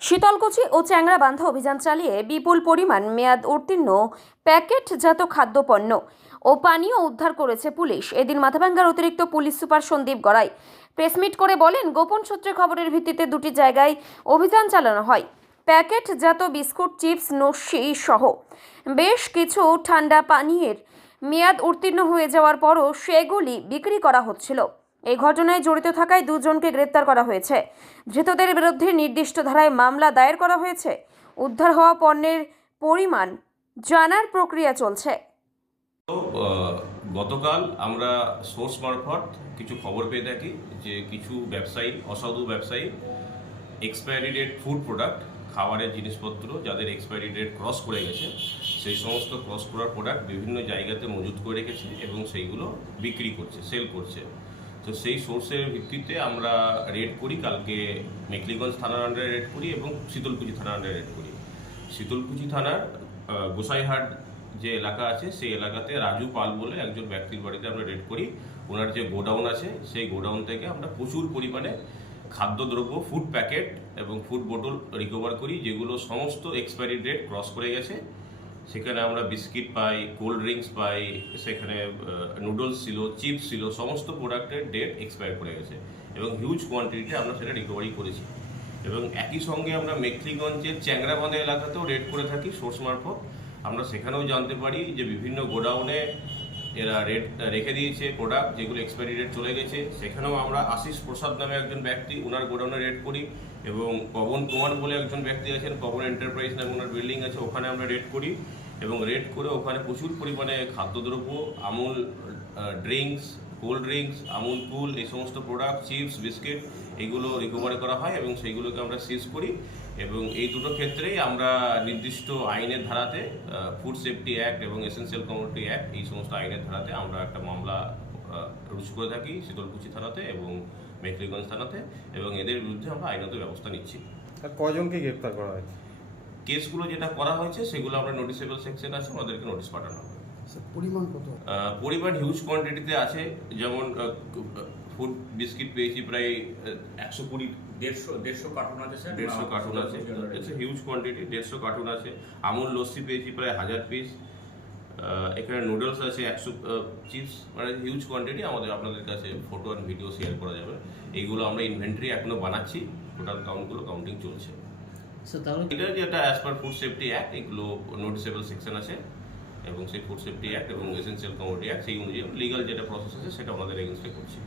শীতলকুচি ও চ্যাংরা বান্ধা অভিযান চালিয়ে বিপুল পরিমাণ মেয়াদ উত্তীর্ণ প্যাকেটজাত খাদ্যপণ্য ও পানীয় উদ্ধার করেছে পুলিশ। এদিন মাথাভাঙ্গার অতিরিক্ত police super Sandip Garai press meet করে বলেন, গোপন সূত্রে খবরের ভিত্তিতে দুটি জায়গায় অভিযান চালানো হয়। প্যাকেটজাত বিস্কুট, চিপস, নস্যি সহ বেশ কিছু ঠান্ডা পানীয়ের মেয়াদ উত্তীর্ণ হয়ে যাওয়ার পরও সেগুলি বিক্রি করা হচ্ছিল। এই ঘটনায় জড়িত থাকায় দুজনকে গ্রেপ্তার করা হয়েছে। ধৃতদের বিরুদ্ধে নির্দিষ্ট ধারায় মামলা দায়ের করা হয়েছে। উদ্ধার হওয়া পণ্যের পরিমাণ জানার প্রক্রিয়া চলছে। গতকাল আমরা সোর্স মারফত কিছু খবর পেয়ে থাকি যে কিছু ব্যবসায়ী, অসাধু ব্যবসায়ী এক্সপায়ারি ডেট ফুড প্রোডাক্ট খাবারের জিনিসপত্র যাদের এক্সপায়ারি ডেট ক্রস করে গেছে, সেই সমস্ত ক্রস করার প্রোডাক্ট বিভিন্ন জায়গাতে মজুত করে রেখেছে এবং সেইগুলো বিক্রি করছে সেল করছে। তো সেই সোর্সের ভিত্তিতে আমরা রেড করি, কালকে মেকলিগঞ্জ থানার আন্ডারে রেড করি এবং শীতলকুচি থানার আন্ডারে রেড করি। শীতলকুচি থানার গোসাইহাট যে এলাকা আছে, সেই এলাকাতে রাজু পাল বলে একজন ব্যক্তির বাড়িতে আমরা রেড করি। ওনার যে গোডাউন আছে, সেই গোডাউন থেকে আমরা প্রচুর পরিমাণে খাদ্যদ্রব্য ফুড প্যাকেট এবং ফুড বোটল রিকভার করি, যেগুলো সমস্ত এক্সপায়ারি ডেট ক্রস করে গেছে। সেখানে আমরা বিস্কিট পাই, কোল্ড ড্রিঙ্কস পাই, সেখানে নুডলস ছিল, চিপস ছিল, সমস্ত প্রোডাক্টের ডেট এক্সপায়ার করে গেছে এবং হিউজ কোয়ান্টিটিতে আমরা সেটা রিকভারি করেছি। এবং একই সঙ্গে আমরা মেখলিগঞ্জের চ্যাংরাবান্ধা এলাকাতেও রেড করে থাকি সোর্স মারফত। আমরা সেখানেও জানতে পারি যে বিভিন্ন গোডাউনে এরা রেট রেখে দিয়েছে প্রোডাক্ট যেগুলো এক্সপায়ারি ডেট চলে গেছে। সেখানেও আমরা আশিস প্রসাদ নামে একজন ব্যক্তি ওনার গোডাউনে রেড করি এবং পবন কুমার বলে একজন ব্যক্তি আছেন, পবন এন্টারপ্রাইজ নামে ওনার বিল্ডিং আছে, ওখানে আমরা রেড করি। এবং রেড করে ওখানে প্রচুর পরিমাণে খাদ্যদ্রব্য, Amul drinks, cold drinks, Amul cool এই সমস্ত প্রোডাক্ট, চিপস, বিস্কিট, এগুলো রিকভারি করা হয় এবং সেইগুলোকে আমরা সিজ করি। এবং এই দুটো ক্ষেত্রেই আমরা নির্দিষ্ট আইনের ধারাতে ফুড সেফটি অ্যাক্ট এবং এসেন্সিয়াল কমোডিটি অ্যাক্ট এই সমস্ত আইনের ধারাতে আমরা একটা মামলা রুজু করে থাকি শীতলকুচি থানাতে এবং মেখলিগঞ্জ থানাতে এবং এদের বিরুদ্ধে আমরা আইনত ব্যবস্থা নিচ্ছি। কজনকে গ্রেপ্তার করা হয়েছে? কেসগুলো যেটা করা হয়েছে সেগুলো আমরা নোটিসেবল সেকশন আছে ওদেরকে নোটিশ পাঠানো হবে। স্যার পরিমাণ কত? পরিমাণ হিউজ কোয়ান্টিটিতে আছে যেমন ফুড বিস্কিট পেয়েছি প্রায় একশো কুড়ি দেড়শো দেড়শো কার্টুন আছে স্যার দেড়শো কার্টুন আছে। হিউজ কোয়ান্টিটি দেড়শো কার্টুন আছে। আমুল লস্যি পেয়েছি প্রায় হাজার পিস এখানে নুডলস আছে একশো চিপস মানে হিউজ কোয়ান্টিটি আমাদের আপনাদের কাছে ফটো আর ভিডিও শেয়ার করা যাবে। এইগুলো আমরা ইনভেন্টরি এখনও বানাচ্ছি। টোটাল কাউন্টগুলো কাউন্টিং চলছে। স্যার তাহলে এটা যেটা as per food safety act এগুলো নোটিসেবল সেকশন আছে। এবং সেই ফুড সেফটি অ্যাক্ট এবং এসেন্সিয়াল কমোডিটি অ্যাক্ট সেই অনুযায়ী লিগাল যেটা প্রসেস আছে, সেটা আমাদের এগেনস্টে করছি।